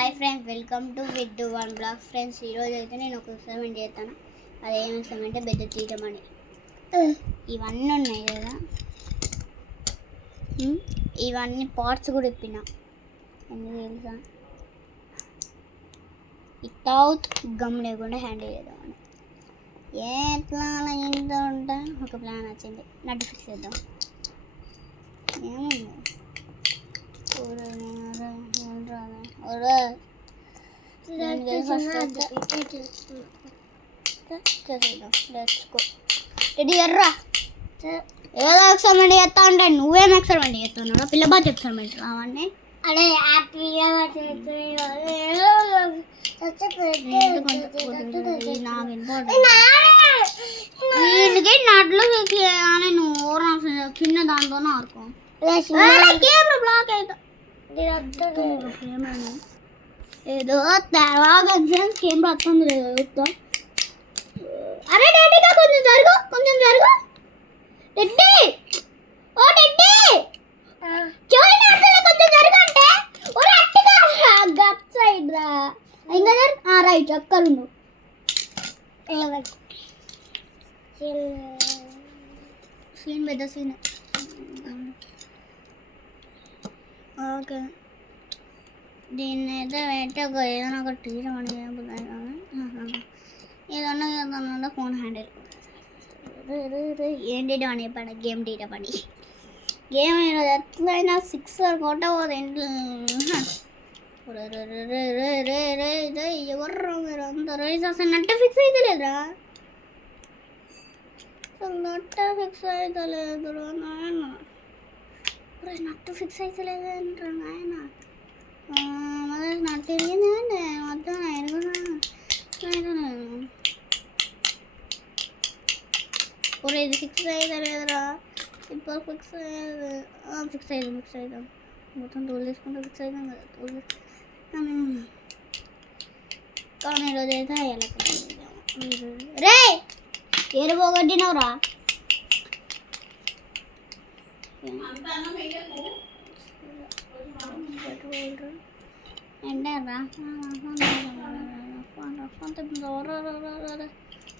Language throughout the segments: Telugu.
Hi friends, welcome to with one blog. Friends, ఈరోజు అయితే నేను ఒక ఎక్స్పెరిమెంట్ చేస్తాను. అదేం ఎక్స్పెరిమెంట్ అంటే బెడ్ తీయటం అని. ఇవన్నీ ఉన్నాయి కదా, ఇవన్నీ పార్ట్స్ కూడా ఇప్పిన. ఎందుకు తెలుసా? వితౌట్ గమ్ లేకుండా హ్యాండిల్ చేద్దామని. ఎట్లా ఇంత ఉంటా ఒక ప్లాన్ వచ్చింది. నట్టు ఫిక్స్ చేద్దాం. ఏముంది రెడీ ఎర్రా. ఏదో ఎక్స్పెరిమెంట్ చేస్తా అంటే నువ్వేం ఎక్స్పెరిమెంట్ చేస్తున్నావు? పిల్ల బాగా ఎక్స్పెరిమెంట్ రావన్నీ. అదే వీళ్ళకి నట్లు నువ్వు ఓరా చిన్న దాంతోనే ఆడుకో. బ్లాక్ అవుతా ఏదో తర్వాత కెమెరా వస్తుంది లేదు. అరే డెడ్డీగా కొంచెం జరుగు, కొంచెం జరుగు. డెడ్డీ, ఓ డెడ్డీ, కొంచెం జరుగు అంటే గట్ సైడ్ రా. ఇంకా రైట్ అక్కడ ఉండు. సీన్ పెద్ద సీన్. ఓకే, దీన్ని అయితే పెట్టగా ఏదైనా ఒక టీచర్ అని ఏదన్నా ఫోన్ హ్యాండిల్ ఏంటి అని చెప్పండి. గేమ్ డీట పని గేమ్ ఎట్లయినా 6 కొట్టబోదు ఇంట్లో. ఎవర్రా మీరు అందరూ? అసలు నట్ట ఫిక్స్ అయితే లేదురా, అసలు నట్ట ఫిక్స్ అయితే లేదురా నాయన. నట్టు ఫిక్స్ అయితే లేదంటారా నాయన. మరి నట్టు తిరిగిందండి మొత్తం ఇప్పుడు ఇది ఫిక్స్ అయితే లేదురా. ఇప్పుడు ఫిక్స్ అయ్యేది. ఫిక్స్ అవుతాం మొత్తం తోలు తీసుకుంటే ఫిక్స్ అవుతాం కదా. తోలు కానీ ఈరోజు అయితే రే ఏరు పోగొట్టినవురా.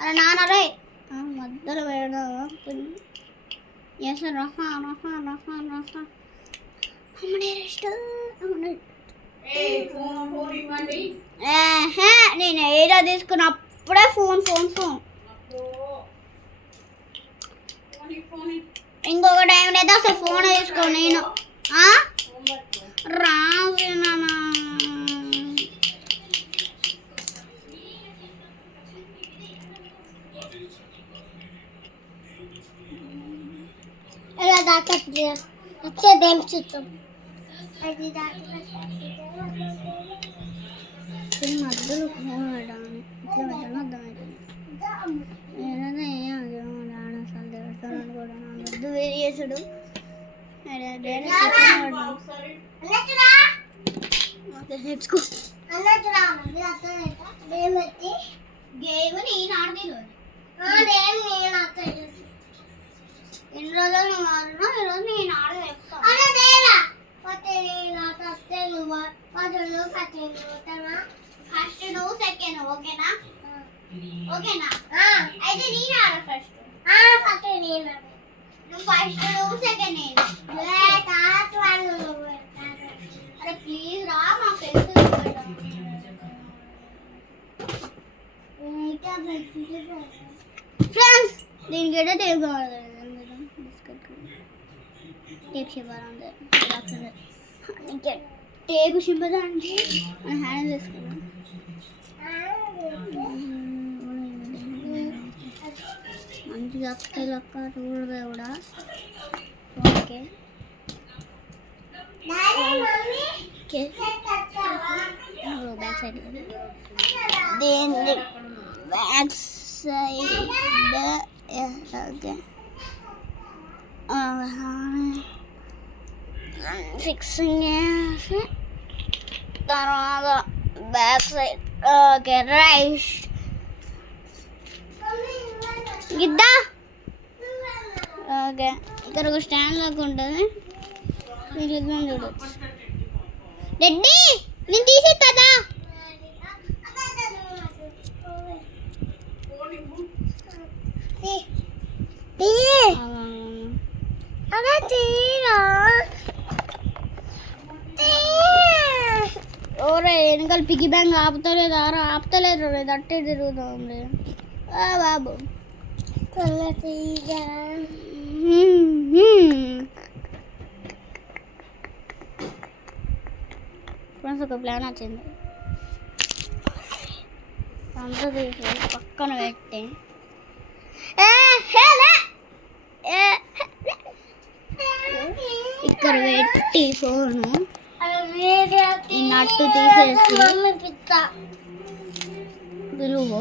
అరే నాన్న రే మధ్యలో వేయడం రఫా రఫా రఫా రఫా. నేను ఏదో తీసుకున్నప్పుడే ఫోన్ ఫోన్ ఫోన్. ఇంకొక టైం లేదా అసలు ఫోన్ తీసుకో. నేను రాజేనా ఎలా దాకా వచ్చేదేం చూద్దాం. అది మధ్యలో ఫోన్ పెట్టాను. ఇట్లా పెట్టాను అర్థమవుతుంది. మద్దు వేరు చేసుడు గేమ్ నేను ఆడలేదు. ఎన్ని రోజులు నువ్వు ఆడున్నా ఈరోజు నేను ఆడలేస్తాను. ఫస్ట్ నువ్వు సెకండ్. ఓకేనా? ఓకేనా? అయితే నేను ఆడ ఫస్ట్. నువ్వు ఫస్ట్ నువ్వు సెకండ్ నేను. అరే ప్లీజ్ రా, మా ఫ్రెండ్స్. ఫ్రెండ్స్, దీనికి అయితే టేప్ కావాలి. టేప్ చెప్పాలి. ఇంకా టేప్ చింపదండి మనం హ్యాండిల్ చేసుకున్నాం. మంచిగా అక్కలు అక్క చూడదు కూడా. ఓకే బ్యాక్ సైడ్ దీన్ని బ్యాక్ సైడ్. ఓకే ఫిక్సింగ్ చేసి తర్వాత బ్యాక్ సైడ్. ఓకే రైట్ గిద్దా. ఓకే, ఇక్కడ ఒక స్టాండ్ లాగా ఉంటుంది. చూడొచ్చు. రెడ్డి నేను తీసిస్తా. వెనకాల పిగ్గి బ్యాంక్ ఆపుతలేదు ఆపుతలేదు ఇది అట్టే తిరుగుతుంది బాబు ఫ్రెండ్స్ ఒక ప్లాన్ వచ్చింది అంతా తీసి పక్కన పెట్టి ఇక్కడ పెట్టి ఫోను ఈ నట్టు తీసేసి పిలువు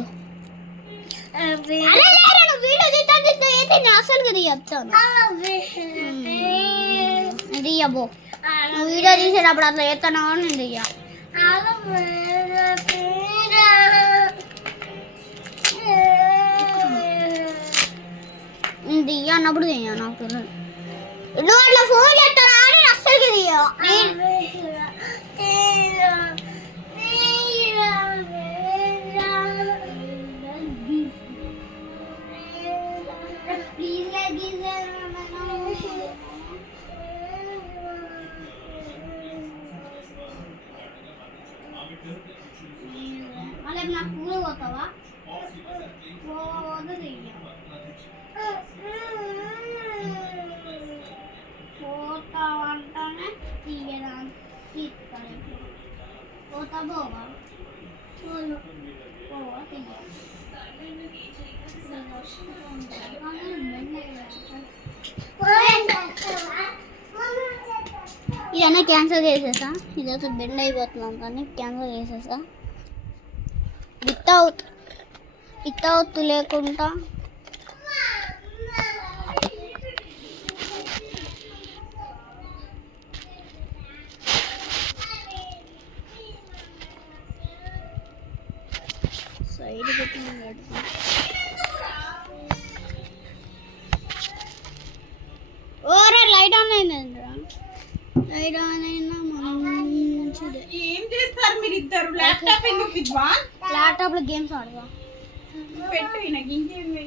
అసలుగా తీయచ్చాను తీయబో నువ్వు వీడియో తీసేటప్పుడు అట్లా చేస్తాను నేను తీయ నేను తీయ అన్నప్పుడు తీయ నాకు నువ్వు అట్లా ఫోన్ చేస్తానా అని అస్సలుగా తీయ మళ్ళీ నాకు పూలు పోతావా పోతావంటానే తీయడానికి తీస్తాను పోతా పోవా పోవా తీయ ఇదన్నా క్యాన్సల్ చేసేసా ఇదైతే బెండ్ అయిపోతున్నాం కానీ క్యాన్సల్ చేసేసా వితౌట్ లేకుండా సైడ్ పెట్టి ఓరే లైట్ ఆన్ అయిందండి లైట్ ఆన్ అయినా మంచిది ఏం చేస్తారు మీరు ఇద్దరు ల్యాప్టాప్ ఎందుకు ఇవ్వా ల్యాప్టాప్ లో గేమ్స్ ఆడదా పెట్టు నాకు ఇంకేంది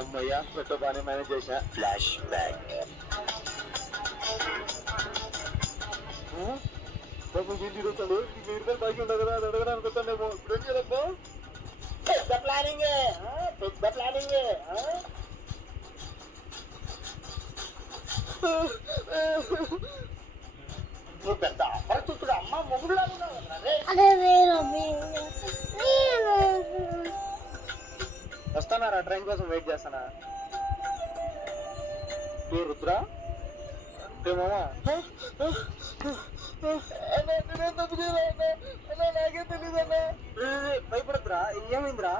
అమ్మయ్య పెట్టో బాగానే మేనేజ్ చేసా ఫ్లాష్ బ్యాక్ తిరుగుతాడు 1000 రూపాయలు బాకీ ఉండదు కదా అది అడగడానికి వస్తానేమో ఇప్పుడు ఏం చేయాలబ్బా పెద్ద ప్లానింగ్ నువ్వు పెద్ద అపరిచితుడు అమ్మ మొగుడులా ఉన్నావు వస్తానారా ట్రైన్ కోసం వెయిట్ చేస్తానా ఏ రుద్రా మామా నాకే తెలీదన్నా భయపడద్దురా ఏమైందిరా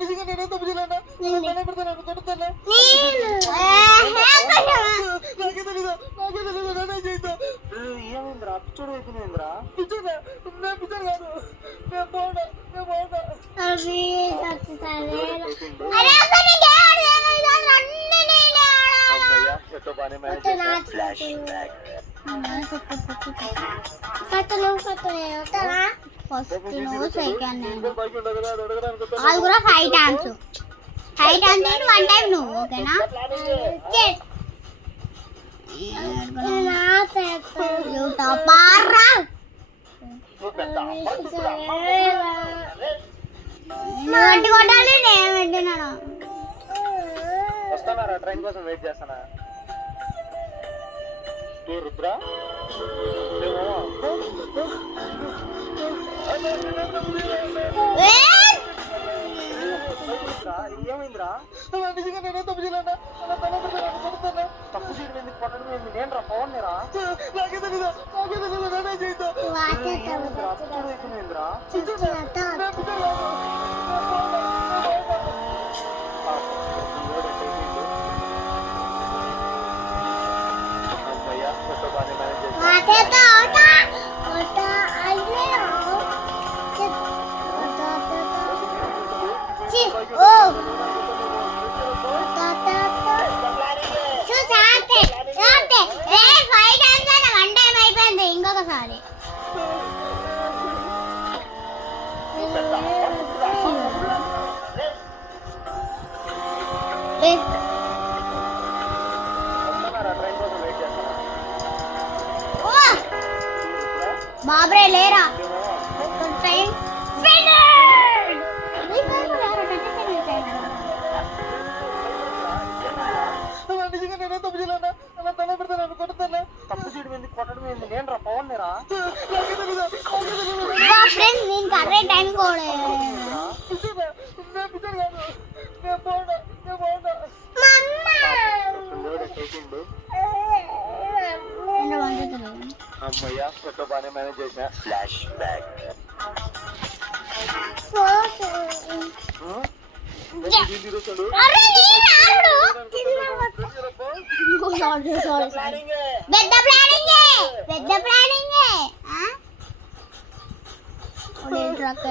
నిజంగా నేనే తప్పు చేయలేనా కొడుతున్నా నాకే తెలీదు నేనే చేద్దాం ఏమైందిరా పిచ్చోడు అయిపోయిందిరా పిచ్చోడా నేను పిచ్చోడు కాదు నేను బాగుండా ఎట్టో బాగానే మేనేజ్ చేసా ఫ్లాష్ బ్యాక్ ఫస్ట్ నువ్వు సెకండ్ అది కూడా 5 టైమ్స్ 1 టైం నువ్వు ఓకేనా కొట్టాలి నేను పెట్టినాను వస్తానారా ట్రైన్ కోసం వెయిట్ చేస్తానా రుద్రా ఏమైందిరా నిజంగా నేనే తప్పు చేయలేనా తప్పు చేయడం ఎందుకు కొట్టడం ఏంది నేను రా పవన్ నేరా నాకే తెలీదా నేనే చేద్దాం అయిపోయిందిరా ఇంకొకసారి బాబ్రే లేరా ట్రైన్ నిజంగా నేనే తప్పు చేయలేనా అలా తల పెడతాను అనుకుంటున్నా తప్పు చేయడం ఎందుకు కొట్టడం ఏంది నేను రా పవన్ నేరా ఫ్రెండ్స్ నేను కరెక్ట్ టైం కూడా అమ్మయ్యా కొత్త బాగానే మేనేజ్ చేసిన ఫ్లాష్ బ్యాక్ పెద్ద ప్లానింగ్ ట్రక్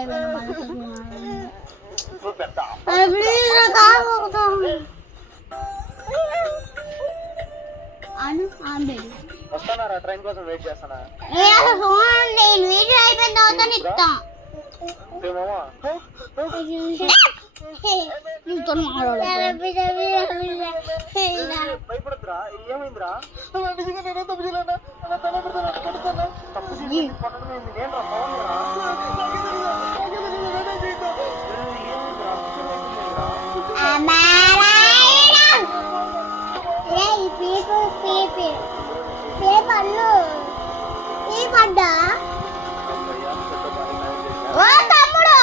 వస్తానారా ట్రైన్ కోసం వెయిట్ చేస్తానా నేను వీడియో అయిపోయిన తర్వాత ఇస్తా భయపడద్దురా ఏమైందిరా నిజంగా నేనే తప్పు చేయలేనా అలా తల పెడతాను అనుకుంటున్నా తప్పు చేయడం కొట్టడం ఏంది నేను రా పవన్ పడ్డా ఓ తమ్ముడు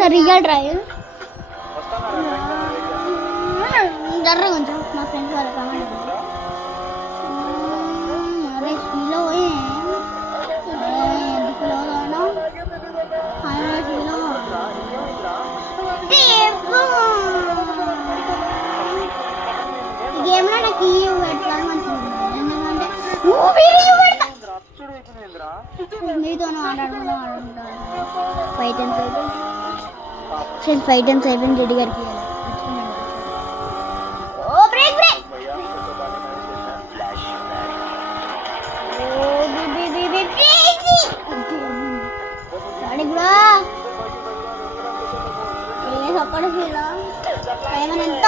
సరిగా డ్రైవ్ జర్ర కొంచెం మా ఫ్రెండ్స్ వాళ్ళ కామెంట్ అరే స్పీడ్లో పోయి గేమ్లో నాకు ఈ పెడతా మంచిగా ఎందుకంటే మీతో ఆడాడుకుంటా ఫైవ్ టైమ్స్ అయిపోయింది రెడ్డి గారికి ఓ బ్రేక్ బ్రేక్ ఒక్కడ ఫీల్ ఏమైనా ఎంత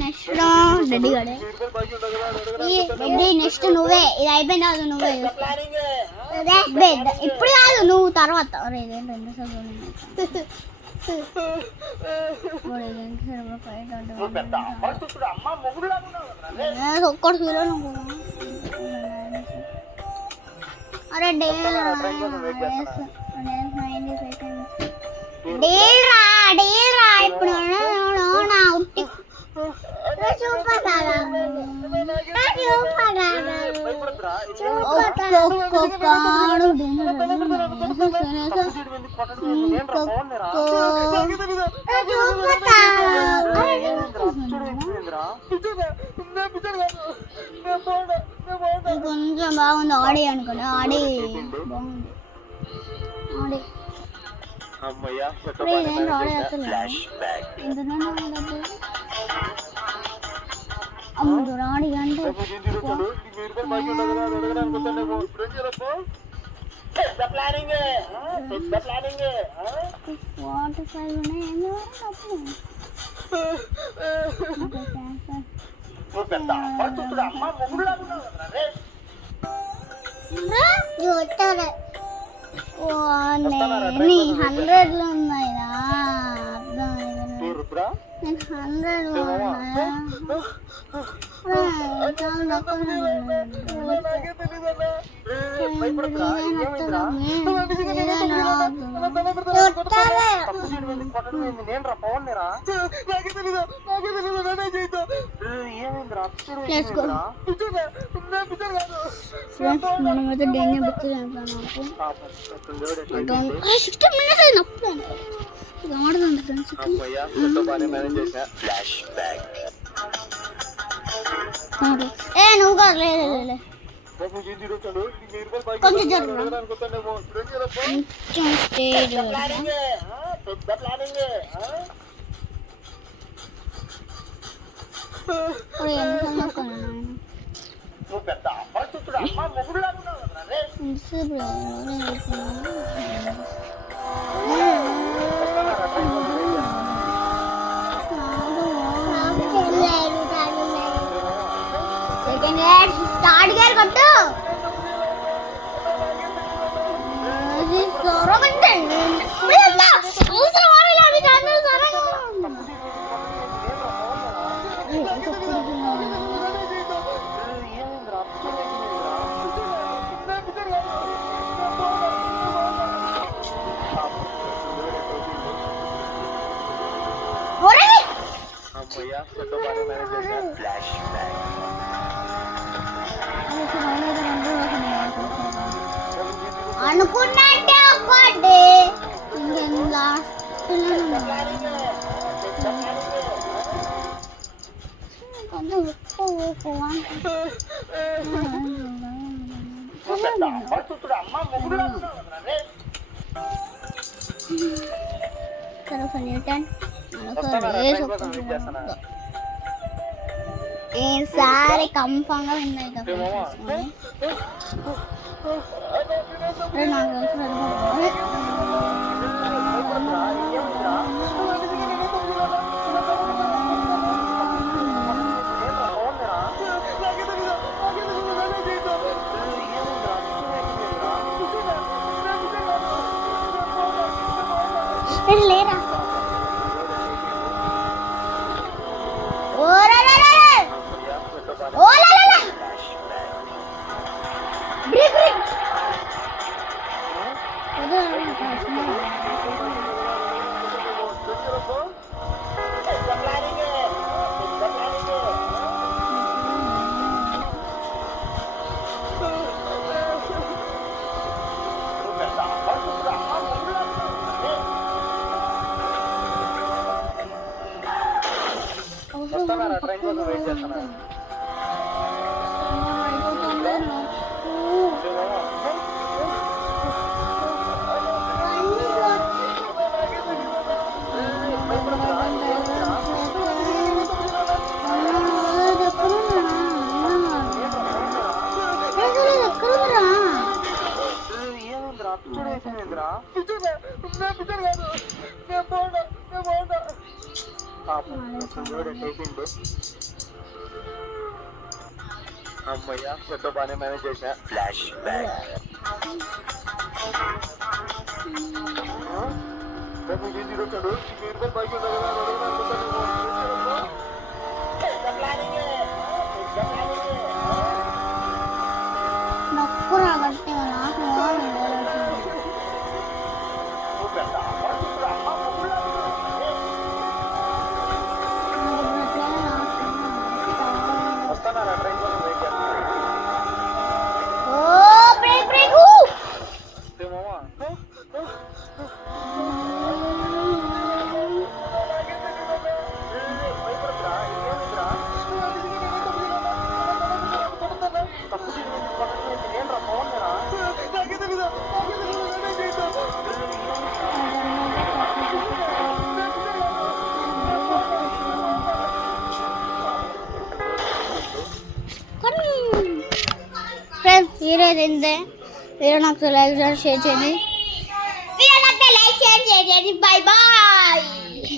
నెక్స్ట్ రెడీ గడే రెడీ నెక్స్ట్ నువ్వే ఇది అయిపోయిన తర్వాత నువ్వే ఇప్పుడు కాదు నువ్వు తర్వాత రెండు ఒక్కడు చూడ అరే డేరా ఇప్పుడు నా ఉట్టి కొంచెం బాగుంది ఆడి అనుకోండి ఆడి బాగుంది ఆడి అమ్ముడు రాడి అంటే వాటర్ సైజ్ ఉన్నాయి నీ 100లో ఉన్నాయిరా నేను 100లో మనమైతే డేంజర్ బిచ్చి ఏ నువ్వు కాదు లేదు కొంచెం జరుగుతుంది స్టేజ్ స్టార్ట్ గేర్ కొట్టు అనుకున్నట్టే ఒక్కటి ఇంకేం లాస్ట్ ఈసారి కంఫర్మ్గా విన్నాయి కదా నాకు లేరా ట్రైన్ కోసం వెయిట్ చేస్తున్నా అమ్మయ్యా పెద్ద బాగానే మేనేజ్ చేసా. Flash back. వచ్చాడు మీరు బైక్ నొక్కు రాబట్టి నాకు వస్తున్నారా ట్రైన్ కోసం వెయిట్ చేస్తున్నా. బ్రేక్ బ్రేక్ మామా తప్పు చేయడం నేను రా పవన్ నేరా. నాకే తెలీదా ఫ్రెండ్స్ ఈరోజు ఇంతే. వీడియో నాకు లైక్ షేర్ చేయండి. Bye bye.